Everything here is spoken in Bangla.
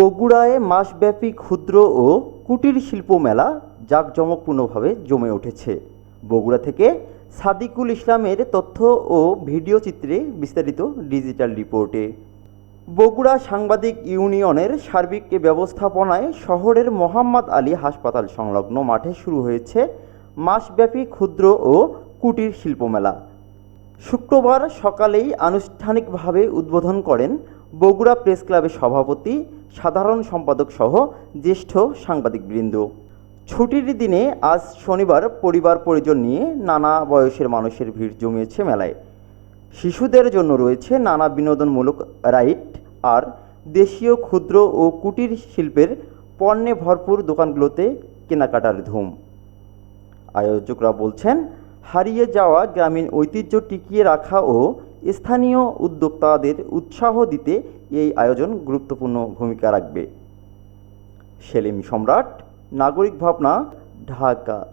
বগুড়ায় মাসব্যাপী ক্ষুদ্র ও কুটির শিল্প মেলা জাঁকজমকপূর্ণভাবে জমে উঠেছে। বগুড়া থেকে সাদিকুল ইসলামের তথ্য ও ভিডিও চিত্রে বিস্তারিত ডিজিটাল রিপোর্টে। বগুড়া সাংবাদিক ইউনিয়নের সার্বিক ব্যবস্থাপনায় শহরের মোহাম্মদ আলী হাসপাতাল সংলগ্ন মাঠে শুরু হয়েছে মাসব্যাপী ক্ষুদ্র ও কুটির শিল্প মেলা। শুক্রবার সকালেই আনুষ্ঠানিকভাবে উদ্বোধন করেন বগুড়া প্রেস ক্লাবের সভাপতি, সাধারণ সম্পাদক সহ জ্যেষ্ঠ সাংবাদিকবৃন্দ। ছুটির দিনে আজ শনিবার পরিবার পরিজন নিয়ে নানা বয়সের মানুষের ভিড় জমিয়েছে মেলায়। শিশুদের জন্য রয়েছে নানা বিনোদনমূলক রাইড আর দেশীয় ক্ষুদ্র ও কুটির শিল্পের পণ্যে ভরপুর দোকানগুলোতে কেনাকাটার ধুম। আয়োজকরা বলছেন, হারিয়ে যাওয়া গ্রামীণ ঐতিহ্য টিকিয়ে রাখা ও স্থানীয় উদ্যোক্তাদের উৎসাহ দিতে এই আয়োজন গুরুত্বপূর্ণ ভূমিকা রাখবে। সেলিম সম্রাট নাগরিক ভাবনা ঢাকা।